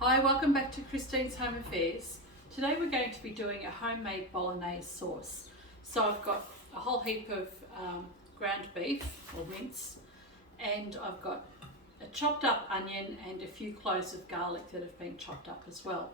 Hi, welcome back to Christine's Home Affairs. Today we're going to be doing a homemade Bolognaise sauce. So I've got a whole heap of ground beef or mince, and I've got a chopped up onion and a few cloves of garlic that have been chopped up as well.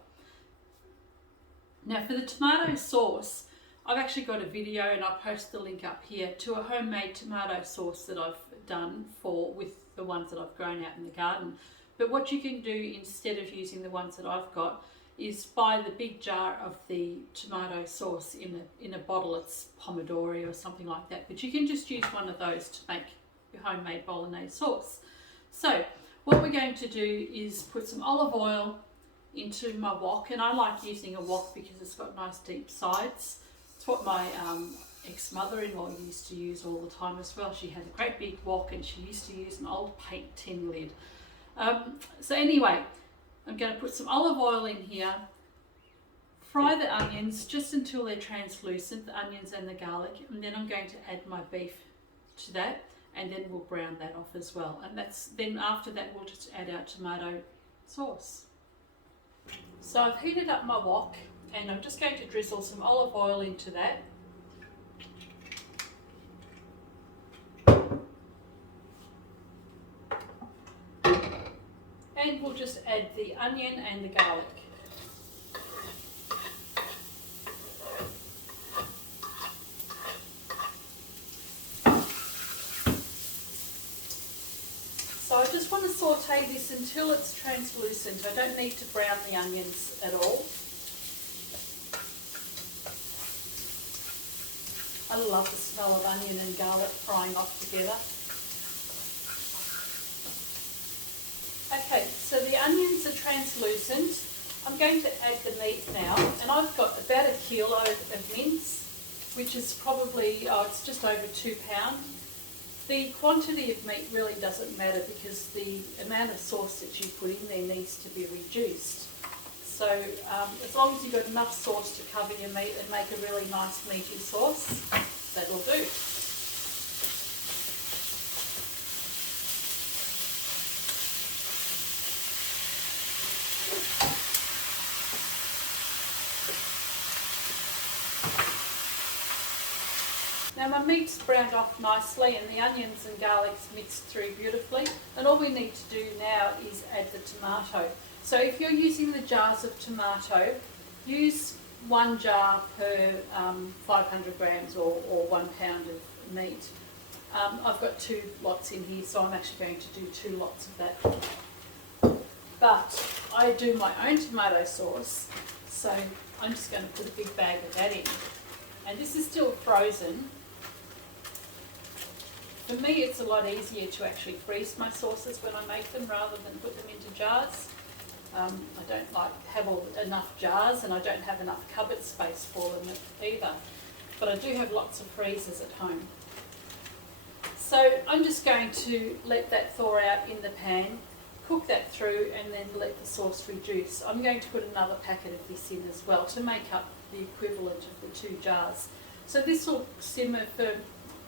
Now for the tomato sauce, I've actually got a video and I'll post the link up here to a homemade tomato sauce that I've done with the ones that I've grown out in the garden. But what you can do instead of using the ones that I've got is buy the big jar of the tomato sauce in a bottle. It's Pomodori or something like that. But you can just use one of those to make your homemade Bolognaise sauce. So what we're going to do is put some olive oil into my wok, and I like using a wok because it's got nice deep sides. It's what my ex-mother-in-law used to use all the time as well. She had a great big wok and she used to use an old paint tin lid. So anyway, I'm going to put some olive oil in here, fry the onions just until they're translucent, the onions and the garlic, and then I'm going to add my beef to that, and then we'll brown that off as well. And then after that we'll just add our tomato sauce. So I've heated up my wok and I'm just going to drizzle some olive oil into that. And we'll just add the onion and the garlic. So I just want to saute this until it's translucent. I don't need to brown the onions at all. I love the smell of onion and garlic frying off together. Okay, so the onions are translucent. I'm going to add the meat now, and I've got about 1 kilo of mince, which is probably, it's just over 2 pounds. The quantity of meat really doesn't matter because the amount of sauce that you put in there needs to be reduced. So as long as you've got enough sauce to cover your meat and make a really nice meaty sauce, that'll do. Now my meat's browned off nicely and the onions and garlic's mixed through beautifully, and all we need to do now is add the tomato. So if you're using the jars of tomato, use 1 jar per 500 grams or 1 pound of meat. I've got 2 lots in here, so I'm actually going to do 2 lots of that. But I do my own tomato sauce, so I'm just going to put a big bag of that in. And this is still frozen. For me, it's a lot easier to actually freeze my sauces when I make them rather than put them into jars. I don't have enough jars, and I don't have enough cupboard space for them either. But I do have lots of freezers at home. So I'm just going to let that thaw out in the pan, cook that through, and then let the sauce reduce. I'm going to put another packet of this in as well to make up the equivalent of the 2 jars. So this will simmer for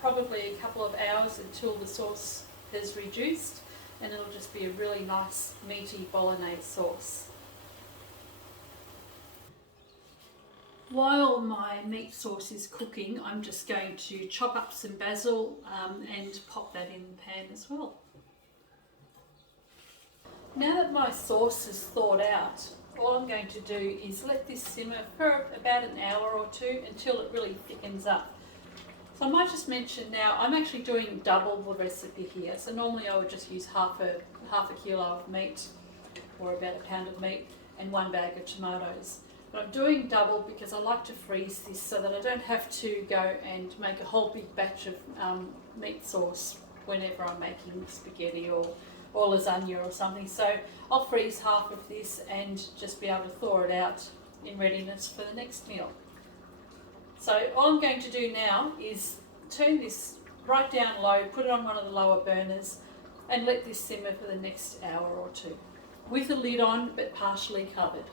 probably a couple of hours until the sauce has reduced, and it'll just be a really nice meaty Bolognaise sauce. While my meat sauce is cooking, I'm just going to chop up some basil and pop that in the pan as well. Now that my sauce is thawed out, all I'm going to do is let this simmer for about an hour or 2 until it really thickens up. So I might just mention now, I'm actually doing double the recipe here. So normally I would just use half a kilo of meat, or about 1 pound of meat, and 1 bag of tomatoes. But I'm doing double because I like to freeze this so that I don't have to go and make a whole big batch of meat sauce whenever I'm making spaghetti or lasagna or something. So I'll freeze half of this and just be able to thaw it out in readiness for the next meal. So all I'm going to do now is turn this right down low, put it on one of the lower burners, and let this simmer for the next hour or 2, with the lid on but partially covered.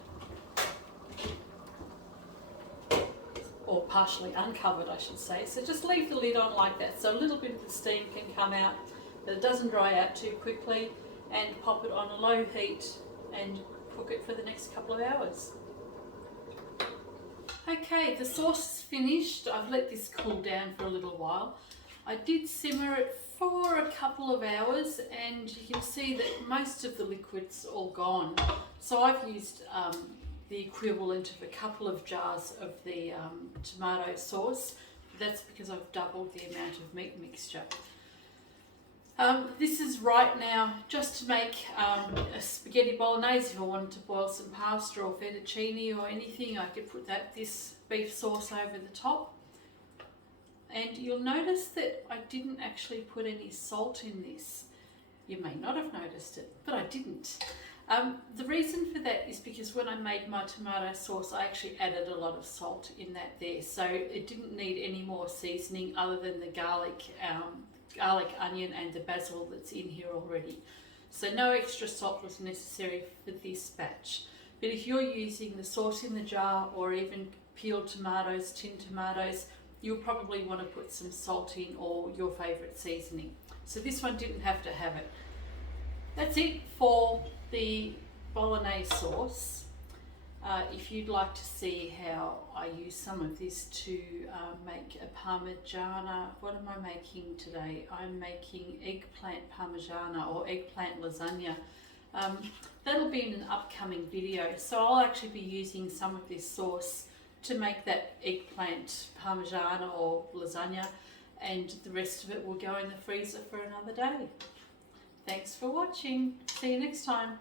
Or partially uncovered, I should say. So just leave the lid on like that so a little bit of the steam can come out, but it doesn't dry out too quickly, and pop it on a low heat and cook it for the next couple of hours. Okay, the sauce is finished. I've let this cool down for a little while. I did simmer it for a couple of hours, and you can see that most of the liquid's all gone. So I've used the equivalent of a couple of jars of the tomato sauce. That's because I've doubled the amount of meat mixture. This is right now just to make a spaghetti bolognese. If I wanted to boil some pasta or fettuccine or anything, I could put this beef sauce over the top. And you'll notice that I didn't actually put any salt in this. You may not have noticed it, but I didn't. The reason for that is because when I made my tomato sauce, I actually added a lot of salt in that there. So it didn't need any more seasoning other than the garlic, onion and the basil that's in here already. So no extra salt was necessary for this batch. But if you're using the sauce in the jar or even peeled tomatoes, tinned tomatoes, you'll probably want to put some salt in or your favourite seasoning. So this one didn't have to have it. That's it for the bolognese sauce. If you'd like to see how I use some of this to make a parmigiana, what am I making today? I'm making eggplant parmigiana or eggplant lasagna. That'll be in an upcoming video. So I'll actually be using some of this sauce to make that eggplant parmigiana or lasagna, and the rest of it will go in the freezer for another day. Thanks for watching. See you next time.